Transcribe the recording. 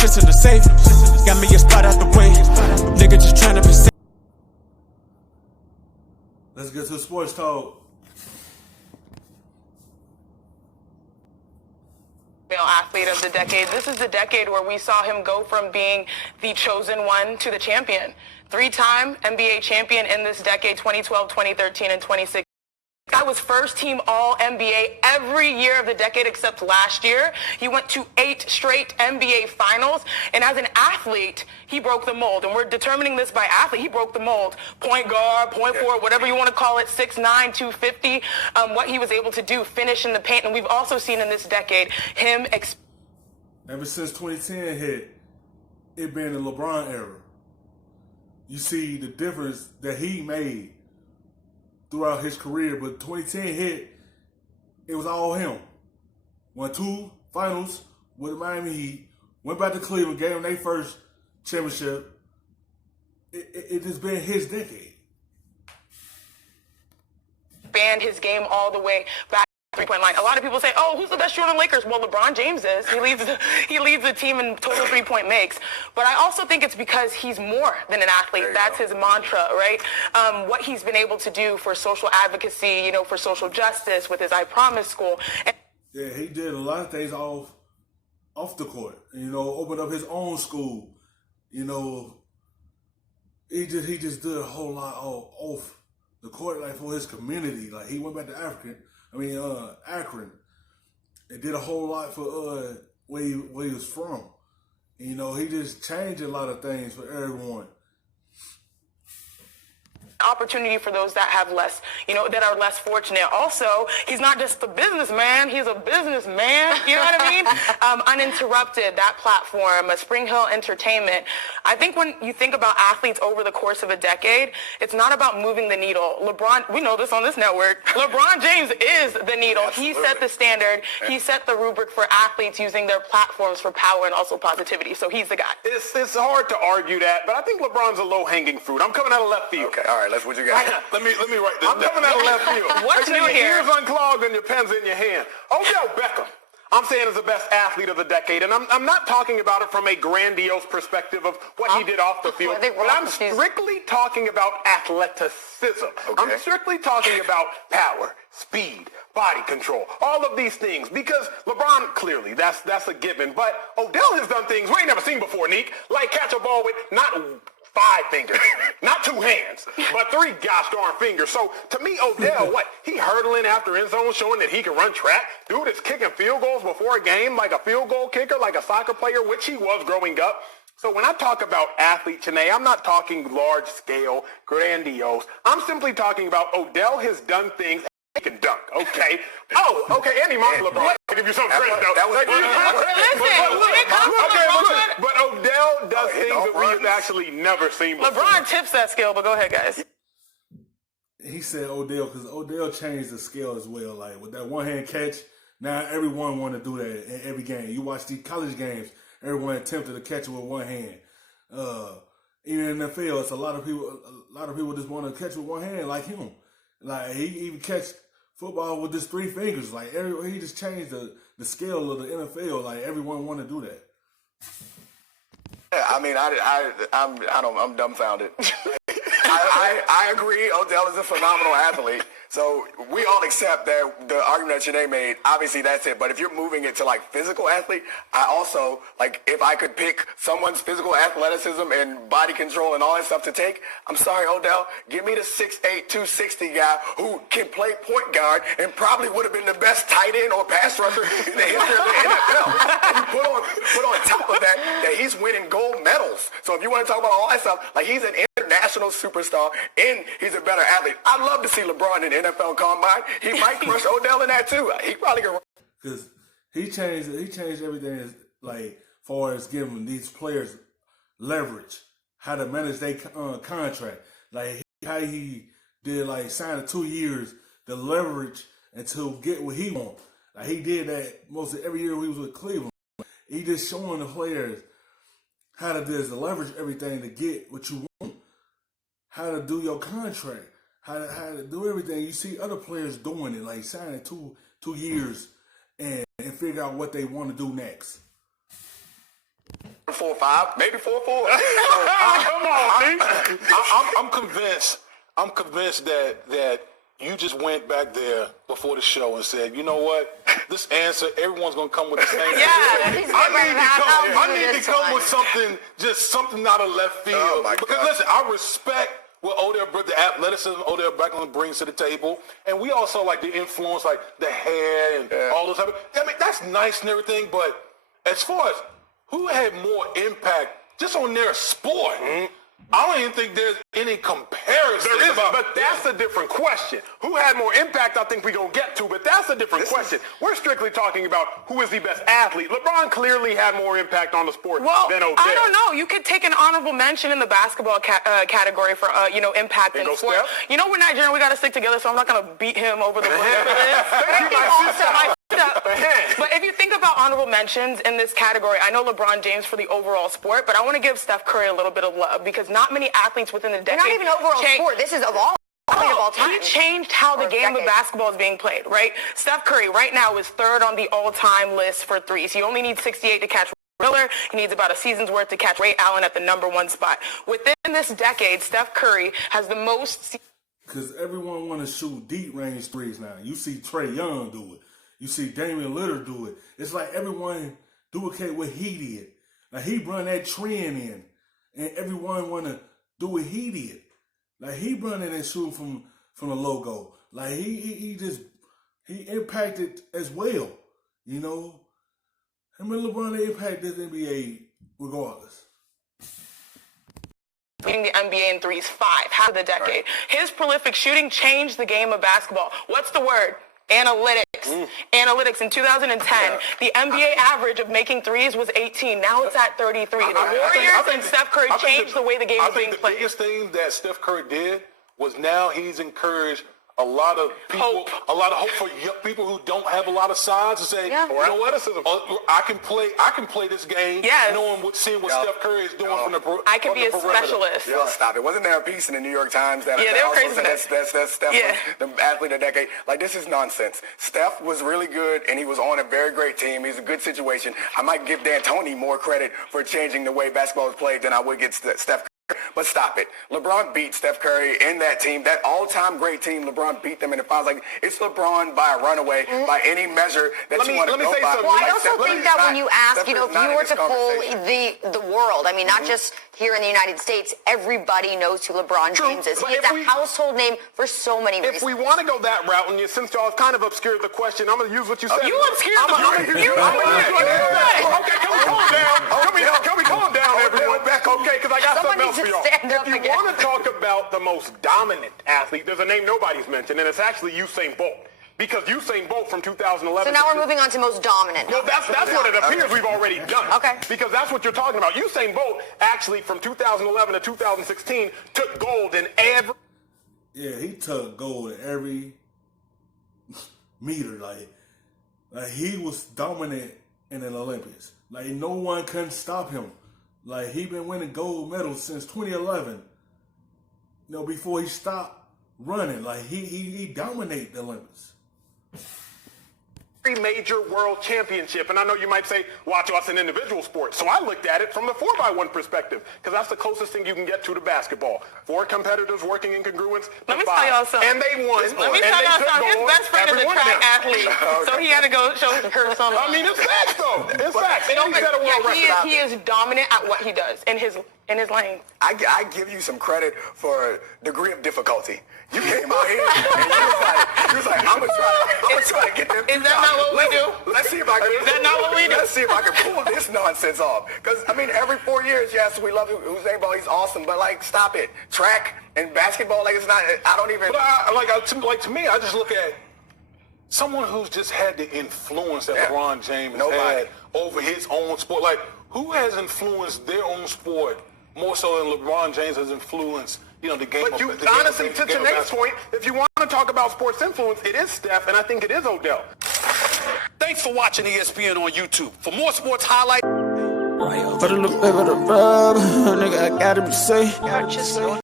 shit's in the safe. Got me a spot out the way. Nigga just tryna be safe. Let's get to the sports talk. Athlete of the decade. This is the decade where we saw him go from being the chosen one to the champion. 3-time NBA champion in this decade, 2012, 2013, and 2016. Guy was first team All-NBA every year of the decade except last year. He went to 8 straight NBA finals. And as an athlete, he broke the mold. And we're determining this by athlete. He broke the mold. Point guard, point forward, whatever you want to call it, 6'9", 250. What he was able to do, finish in the paint. And we've also seen in this decade him... Ever since 2010 hit, it been the LeBron era. You see the difference that he made throughout his career, but 2010 hit, it was all him. Won 2 finals with Miami Heat, went back to Cleveland, gave them their first championship. It just been his decade. Expand his game all the way back. 3-point line. A lot of people say, "Oh, who's the best shooter on the Lakers?" Well, LeBron James is. He leads the team in total 3-point makes. But I also think it's because he's more than an athlete. That's his mantra, right? What he's been able to do for social advocacy, you know, for social justice with his I Promise school. Yeah, he did a lot of things off the court. You know, opened up his own school. You know, he just did a whole lot off the court, like for his community. Like he went back to Akron, and did a whole lot for where he was from. And, you know, he just changed a lot of things for everyone. Opportunity for those that have less, you know, that are less fortunate. Also, he's not just a businessman, he's a businessman, you know what I mean? Uninterrupted, that platform, Spring Hill Entertainment. I think when you think about athletes over the course of a decade, it's not about moving the needle. LeBron, we know this on this network, LeBron James is the needle. Absolutely. He set the standard. He set the rubric for athletes using their platforms for power and also positivity. So he's the guy. It's hard to argue that, but I think LeBron's a low-hanging fruit. I'm coming out of left field. Okay, all right. What you got? Let me write this. I'm coming out of left field. What's new your here? ears unclogged and your pen's in your hand. Odell Beckham, I'm saying, is the best athlete of the decade, and I'm not talking about it from a grandiose perspective of what he did off the field, but I'm strictly talking about athleticism. Okay. I'm strictly talking about power, speed, body control, all of these things, because LeBron, clearly, that's a given, but Odell has done things we ain't never seen before, Neek, like catch a ball with not 5 fingers, not 2 hands, but 3 gosh darn fingers. So to me, Odell, he hurdling after end zone, showing that he can run track. Dude is kicking field goals before a game like a field goal kicker, like a soccer player, which he was growing up. So when I talk about athlete, Chanae, I'm not talking large scale, grandiose. I'm simply talking about Odell has done things. He can dunk, okay? Oh, okay, Andy Martin, LeBron. I'll give you some credit, though. But Odell does things that we have actually never seen before. LeBron tips that skill, but go ahead, guys. He said Odell, because Odell changed the scale as well. Like, with that one-hand catch, now everyone want to do that in every game. You watch the college games, everyone attempted to catch it with one hand. Even in the NFL, it's a lot of people just want to catch with one hand like him. Like, he even catch football with just 3 fingers. Like, he just changed the scale of the NFL. Like, everyone want to do that. Yeah, I mean, I'm dumbfounded. I agree. Odell is a phenomenal athlete. So we all accept that the argument that Janae made, obviously that's it. But if you're moving it to like physical athlete, I also, like, if I could pick someone's physical athleticism and body control and all that stuff to take, I'm sorry, Odell, give me the 6'8", 260 guy who can play point guard and probably would have been the best tight end or pass rusher in the history of the NFL. And you put on top of that he's winning gold medals. So if you want to talk about all that stuff, like, he's an international superstar and he's a better athlete. I'd love to see LeBron in the NFL Combine. He might crush Odell in that too. He probably can. Because he changed everything, like, far as giving these players leverage, how to manage their contract. Like, how he did, like, sign 2 years, the leverage until get what he want. Like, he did that most of every year he was with Cleveland. He just showing the players how to just leverage everything to get what you want, how to do your contract, how to do everything. You see other players doing it, like signing two years and figure out what they want to do next. 4-5, maybe 4-4. Come on, I'm convinced. I'm convinced that you just went back there before the show and said, you know what? This answer, everyone's gonna come with the same. I need to come with something out of left field. Oh because listen, I respect what the athleticism Odell Beckham brings to the table, and we also like the influence, like the hair and all those type of. I mean, that's nice and everything, but as far as who had more impact just on their sport, I don't even think there's any comparison. There isn't, but that's a different question. Who had more impact, I think we're going to get to, but that's a different question. We're strictly talking about who is the best athlete. LeBron clearly had more impact on the sport than Odell. I don't know. You could take an honorable mention in the basketball category for, impact in sport. Steph? You know, we're Nigerian. We got to stick together, so I'm not going to beat him over the bush for this. But if you think about honorable mentions in this category, I know LeBron James for the overall sport, but I want to give Steph Curry a little bit of love because not many athletes within the decade. Not even overall sport. This is of all time. He changed how the game of basketball is being played, right? Steph Curry right now is third on the all-time list for threes. He only needs 68 to catch Miller. He needs about a season's worth to catch Ray Allen at the #1 spot. Within this decade, Steph Curry has the most. Because everyone want to shoot deep range threes now. You see Trae Young do it. You see Damian Lillard do it. It's like everyone duplicate what he did. Like he run that trend in, and everyone want to do what he did. Like he running and shooting from the logo. Like he impacted as well. You know, him and LeBron, they impact this NBA regardless. Leading the NBA in threes, half of the decade. His prolific shooting changed the game of basketball. What's the word? Analytics. Analytics. In 2010, the NBA average of making threes was 18. Now it's at 33. The Warriors and Steph Curry changed the way the game is being played. The biggest thing that Steph Curry did was now he's encouraged a lot of people, a lot of hope for people who don't have a lot of size to say, you know what, I can play this game, seeing what Steph Curry is doing from the perimeter. I can be a specialist. Stop it. Wasn't there a piece in the New York Times that they were crazy for that. That's Steph, the athlete of the decade? Like, this is nonsense. Steph was really good, and he was on a very great team. He's a good situation. I might give D'Antoni more credit for changing the way basketball is played than I would get Steph. But stop it. LeBron beat Steph Curry in that team, that all-time great team. LeBron beat them in the finals. Like, it's LeBron by a runaway by any measure that you want to go by. Well, I also think that when you ask, if you were to poll the world, I mean, not just here in the United States, everybody knows who LeBron James is. He is a household name for so many reasons. If we want to go that route, and since y'all have kind of obscured the question, I'm going to use what you said. You obscured the question. Okay, can we calm down? Can we calm down, everyone? Okay, because I got something else for y'all. If you want to talk about the most dominant athlete, there's a name nobody's mentioned, and it's actually Usain Bolt. Because Usain Bolt from 2011. So now we're moving on to most dominant. Well, that's what it appears we've already done. Okay. Because that's what you're talking about. Usain Bolt actually from 2011 to 2016 took gold in every. Yeah, he took gold in every meter. Like he was dominant in the Olympics. Like no one couldn't stop him. Like he been winning gold medals since 2011. Before he stopped running. Like he dominated the Olympics. Every major world championship, and I know you might say, watch us in individual sports. So I looked at it from the 4x1 perspective, because that's the closest thing you can get to basketball. 4 competitors working in congruence. Let me tell y'all something. And they won. Let me tell y'all something. His best friend is a track athlete, so he had to go show her some. I mean, it's facts, though. It's facts. He is dominant at what he does in his lane. I give you some credit for degree of difficulty. You came out here and you was like, I'm gonna try to get them. Is that not what we do? Let's see if I can. Is that not what we do? Let's see if I can pull this nonsense off. Because I mean, every 4 years, yes, we love Usain Bolt. He's awesome, but like, stop it. Track and basketball, like it's not. I don't even. But to me, I just look at someone who's just had the influence that LeBron James had over his own sport. Like, who has influenced their own sport more so than LeBron James has influenced, the game. But honestly, to Nate's point, if you want to talk about sports influence, it is Steph, and I think it is Odell. Thanks for watching ESPN on YouTube. For more sports highlights. But a little bit of the rub, nigga, I gotta be safe.